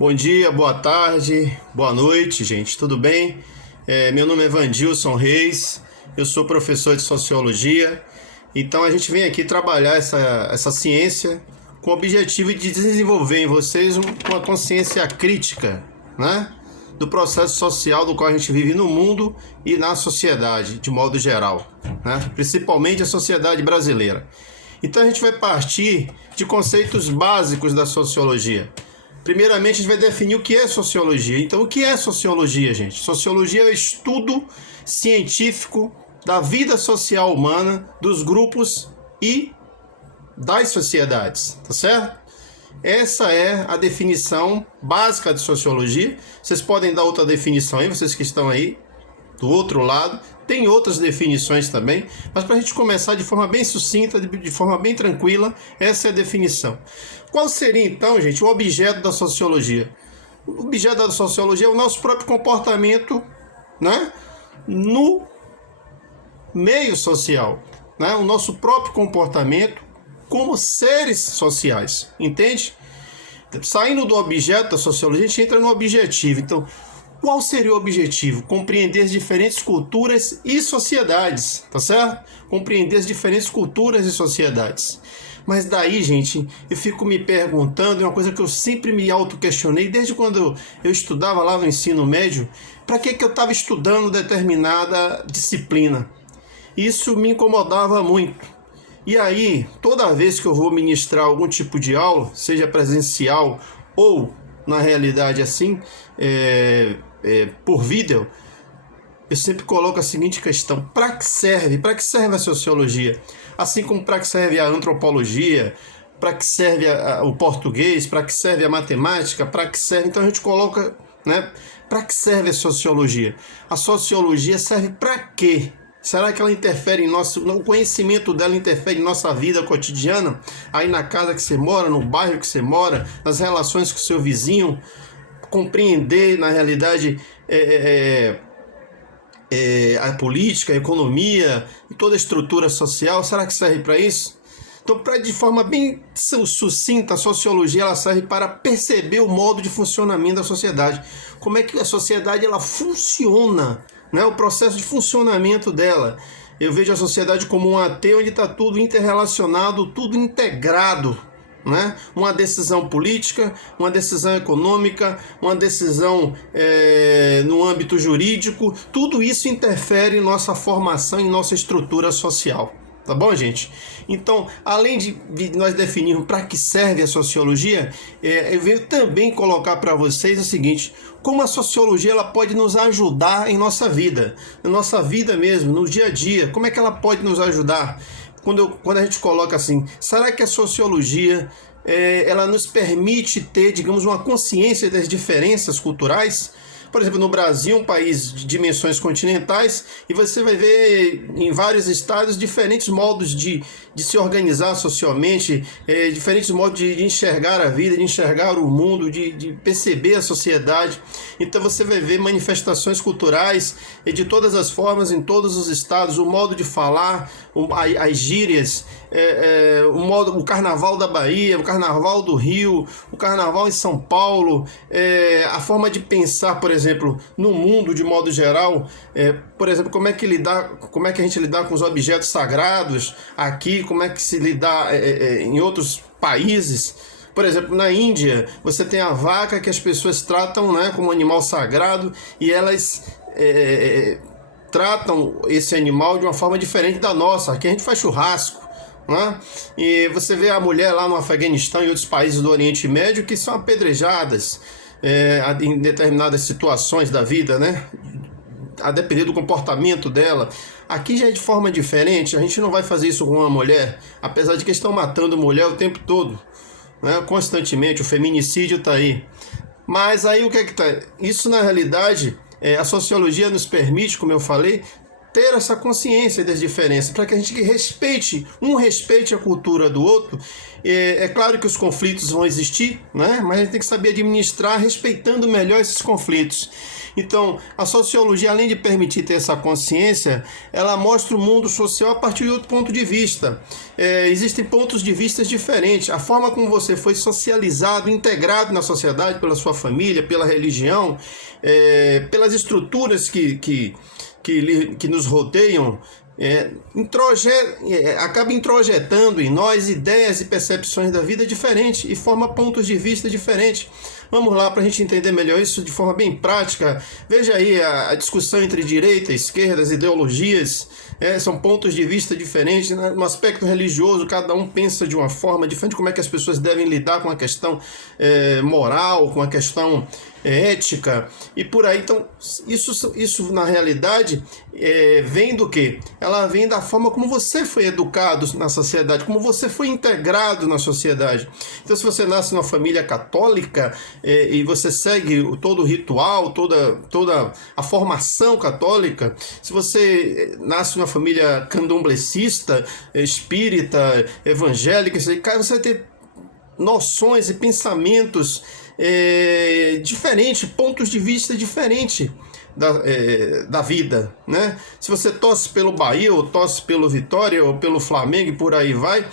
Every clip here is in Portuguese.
Bom dia, boa tarde, boa noite, gente, tudo bem? Meu nome é Vandilson Reis, eu sou professor de Sociologia, então a gente vem aqui trabalhar essa ciência com o objetivo de desenvolver em vocês uma consciência crítica, né? Do processo social do qual a gente vive no mundo e na sociedade, de modo geral, né? Principalmente a sociedade brasileira. Então a gente vai partir de conceitos básicos da sociologia. Primeiramente, a gente vai definir o que é sociologia. Então, o que é sociologia, gente? Sociologia é o estudo científico da vida social humana, dos grupos e das sociedades, tá certo? Essa é a definição básica de sociologia. Vocês podem dar outra definição aí, vocês que estão aí do outro lado. Tem outras definições também, mas para a gente começar de forma bem sucinta, de forma bem tranquila, essa é a definição. Qual seria então, gente, o objeto da sociologia? O objeto da sociologia é o nosso próprio comportamento, né, no meio social, né, o nosso próprio comportamento como seres sociais, entende? Saindo do objeto da sociologia, a gente entra no objetivo. Então, qual seria o objetivo? Compreender as diferentes culturas e sociedades, tá certo? Compreender as diferentes culturas e sociedades. Mas daí, gente, eu fico me perguntando, é uma coisa que eu sempre me auto-questionei, desde quando eu estudava lá no ensino médio, para que eu estava estudando determinada disciplina? Isso me incomodava muito. E aí, toda vez que eu vou ministrar algum tipo de aula, seja presencial ou, na realidade, assim, por vídeo, eu sempre coloco a seguinte questão: para que serve? Para que serve a sociologia? Assim como para que serve a antropologia, para que serve o português, para que serve a matemática, para que serve... Então a gente coloca, né? Para que serve a sociologia? A sociologia serve para quê? Será que ela interfere o conhecimento dela interfere em nossa vida cotidiana? Aí na casa que você mora, no bairro que você mora, nas relações com o seu vizinho, compreender, na realidade, a política, a economia e toda a estrutura social, será que serve para isso? Então, de forma bem sucinta, a sociologia ela serve para perceber o modo de funcionamento da sociedade. Como é que a sociedade ela funciona, né? O processo de funcionamento dela. Eu vejo a sociedade como um AT onde está tudo interrelacionado, tudo integrado, né? Uma decisão política, uma decisão econômica, uma decisão no âmbito jurídico, tudo isso interfere em nossa formação, em nossa estrutura social. Tá bom, gente? Então, além de nós definirmos para que serve a sociologia, eu venho também colocar para vocês o seguinte: como a sociologia ela pode nos ajudar em nossa vida, na nossa vida mesmo, no dia a dia. Como é que ela pode nos ajudar? Quando a gente coloca assim, será que a sociologia ela nos permite ter, digamos, uma consciência das diferenças culturais? Por exemplo, no Brasil, um país de dimensões continentais, e você vai ver em vários estados diferentes modos de se organizar socialmente, diferentes modos de enxergar a vida, de enxergar o mundo, de perceber a sociedade. Então você vai ver manifestações culturais de todas as formas, em todos os estados, o modo de falar, as gírias, o carnaval da Bahia, o carnaval do Rio, o carnaval em São Paulo, a forma de pensar, por exemplo, no mundo de modo geral, por exemplo, como é que a gente lidar com os objetos sagrados aqui, como é que se lidar em outros países. Por exemplo, na Índia, você tem a vaca que as pessoas tratam, né, como um animal sagrado, e elas tratam esse animal de uma forma diferente da nossa. Aqui a gente faz churrasco, né? E você vê a mulher lá no Afeganistão e outros países do Oriente Médio que são apedrejadas em determinadas situações da vida, né? A depender do comportamento dela. Aqui já é de forma diferente. A gente não vai fazer isso com uma mulher, apesar de que estão matando mulher o tempo todo, né? Constantemente. O feminicídio está aí. Mas aí o que é que tá? Isso na realidade, a sociologia nos permite, como eu falei, ter essa consciência das diferenças, para que a gente respeite a cultura do outro. É claro que os conflitos vão existir, né? Mas a gente tem que saber administrar respeitando melhor esses conflitos. Então, a sociologia, além de permitir ter essa consciência, ela mostra o mundo social a partir de outro ponto de vista. Existem pontos de vista diferentes. A forma como você foi socializado, integrado na sociedade pela sua família, pela religião, pelas estruturas que nos rodeiam, acaba introjetando em nós ideias e percepções da vida diferentes e forma pontos de vista diferentes. Vamos lá para a gente entender melhor isso de forma bem prática. Veja aí a discussão entre direita, esquerda, as ideologias, são pontos de vista diferentes. No aspecto religioso, cada um pensa de uma forma diferente, como é que as pessoas devem lidar com a questão moral, com a questão ética e por aí. Então, isso na realidade vem do quê? Ela vem da forma como você foi educado na sociedade, como você foi integrado na sociedade. Então, se você nasce numa família católica e você segue todo o ritual, toda a formação católica, se você nasce numa família candomblecista, espírita, evangélica, você vai ter noções e pensamentos diferentes, pontos de vista diferentes da vida, né? Se você torce pelo Bahia, ou torce pelo Vitória, ou pelo Flamengo e por aí vai,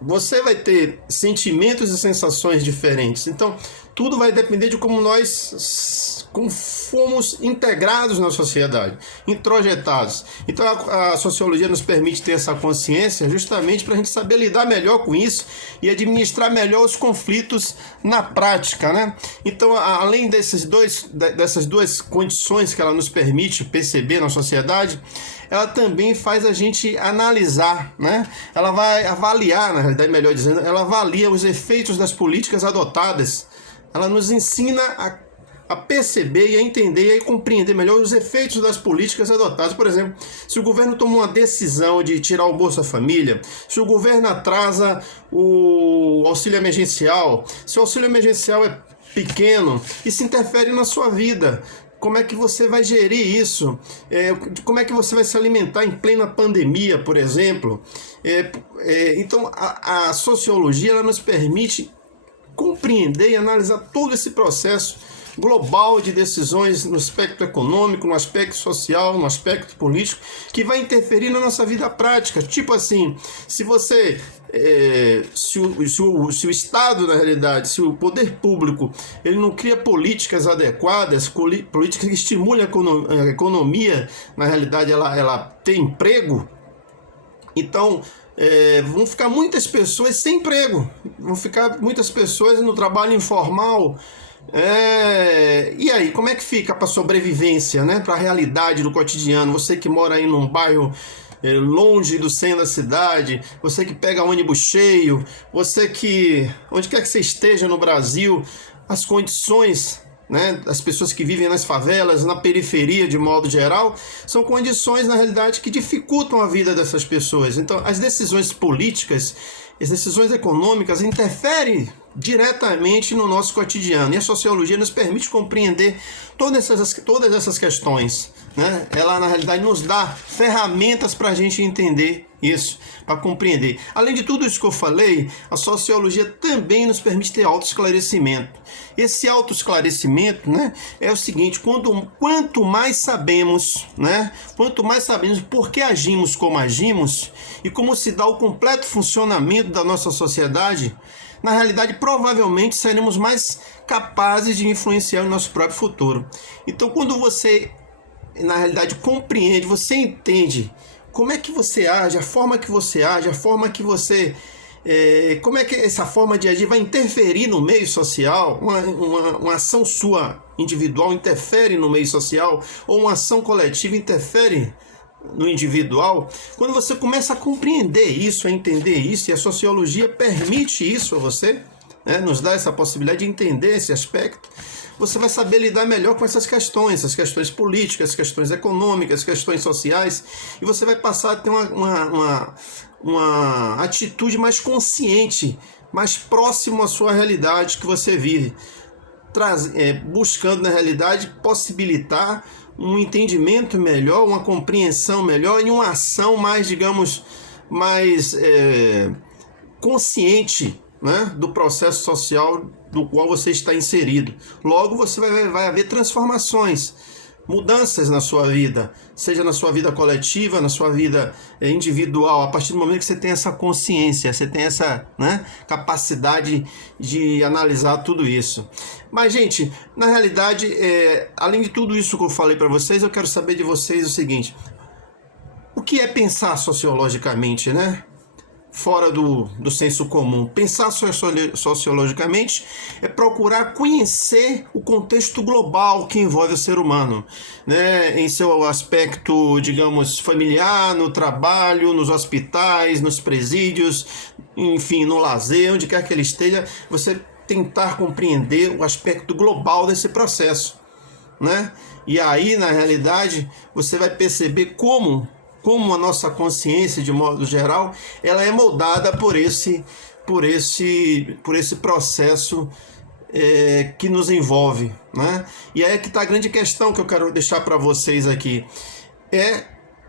você vai ter sentimentos e sensações diferentes. Então, tudo vai depender de como nós fomos integrados na sociedade, introjetados. Então, a sociologia nos permite ter essa consciência justamente para a gente saber lidar melhor com isso e administrar melhor os conflitos na prática, né? Então, além dessas duas condições que ela nos permite perceber na sociedade, ela também faz a gente analisar, né? Ela vai avaliar, na realidade, melhor dizendo, ela avalia os efeitos das políticas adotadas. Ela nos ensina a perceber e a entender e a compreender melhor os efeitos das políticas adotadas. Por exemplo, se o governo toma uma decisão de tirar o Bolsa Família, se o governo atrasa o auxílio emergencial, se o auxílio emergencial é pequeno, isso interfere na sua vida. Como é que você vai gerir isso? Como é que você vai se alimentar em plena pandemia, por exemplo? Então, a sociologia ela nos permite compreender e analisar todo esse processo global de decisões no aspecto econômico, no aspecto social, no aspecto político, que vai interferir na nossa vida prática. Tipo assim, se você... se o Estado, na realidade, se o poder público ele não cria políticas adequadas, políticas que estimulem a economia, na realidade ela tem emprego, então vão ficar muitas pessoas sem emprego, vão ficar muitas pessoas no trabalho informal. E aí, como é que fica para a sobrevivência, né? Para a realidade do cotidiano? Você que mora aí num bairro longe do centro da cidade, você que pega ônibus cheio, você que, onde quer que você esteja no Brasil, as condições, né, das pessoas que vivem nas favelas, na periferia de modo geral, são condições na realidade que dificultam a vida dessas pessoas. Então, as decisões políticas, as decisões econômicas interferem diretamente no nosso cotidiano, e a sociologia nos permite compreender todas essas questões, né? Ela na realidade nos dá ferramentas para a gente entender isso, para compreender. Além de tudo isso que eu falei, a sociologia também nos permite ter autoesclarecimento. Esse autoesclarecimento, né, é o seguinte: quanto mais sabemos, né, quanto mais sabemos por que agimos como agimos e como se dá o completo funcionamento da nossa sociedade, na realidade, provavelmente seremos mais capazes de influenciar o nosso próprio futuro. Então, quando você, na realidade, compreende, você entende como é que você age, a forma que você age, a forma que você... como é que essa forma de agir vai interferir no meio social, uma ação sua individual interfere no meio social, ou uma ação coletiva interfere no individual. Quando você começa a compreender isso, a entender isso, e a sociologia permite isso a você, né, nos dá essa possibilidade de entender esse aspecto, você vai saber lidar melhor com essas questões políticas, questões econômicas, questões sociais, e você vai passar a ter uma atitude mais consciente, mais próximo à sua realidade que você vive, buscando na realidade possibilitar um entendimento melhor, uma compreensão melhor e uma ação mais, digamos, mais consciente né, do processo social do qual você está inserido. Logo, você vai haver transformações, mudanças na sua vida, seja na sua vida coletiva, na sua vida individual, a partir do momento que você tem essa consciência, você tem essa, né, capacidade de analisar tudo isso. Mas, gente, na realidade, além de tudo isso que eu falei para vocês, eu quero saber de vocês o seguinte: o que é pensar sociologicamente, né? Fora do senso comum. Pensar sociologicamente é procurar conhecer o contexto global que envolve o ser humano, né? Em seu aspecto, digamos, familiar, no trabalho, nos hospitais, nos presídios, enfim, no lazer, onde quer que ele esteja, você tentar compreender o aspecto global desse processo, né? E aí, na realidade, você vai perceber como a nossa consciência, de modo geral, ela é moldada por esse processo que nos envolve, né? E aí é que está a grande questão que eu quero deixar para vocês aqui,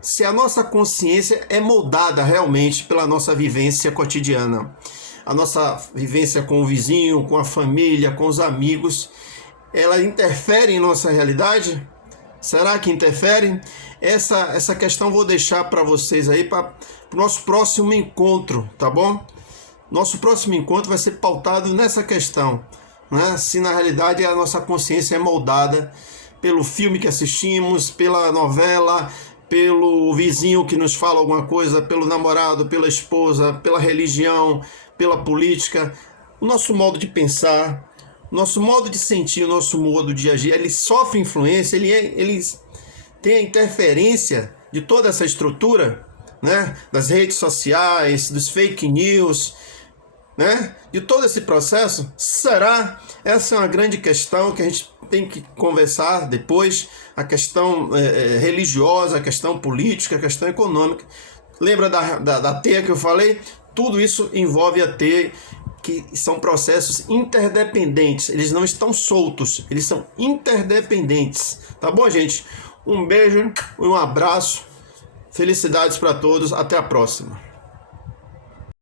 se a nossa consciência é moldada realmente pela nossa vivência cotidiana, a nossa vivência com o vizinho, com a família, com os amigos, ela interfere em nossa realidade? Será que interfere? Essa questão eu vou deixar para vocês aí para o nosso próximo encontro, tá bom? Nosso próximo encontro vai ser pautado nessa questão, né? Se na realidade a nossa consciência é moldada pelo filme que assistimos, pela novela, pelo vizinho que nos fala alguma coisa, pelo namorado, pela esposa, pela religião, pela política. O nosso modo de pensar, nosso modo de sentir, o nosso modo de agir, ele sofre influência, ele tem a interferência de toda essa estrutura, né? Das redes sociais, dos fake news, né? De todo esse processo. Será? Essa é uma grande questão que a gente tem que conversar depois, a questão religiosa, a questão política, a questão econômica. Lembra da teia que eu falei? Tudo isso envolve a teia, que são processos interdependentes, eles não estão soltos, eles são interdependentes, tá bom, gente? Um beijo e um abraço, felicidades para todos, até a próxima.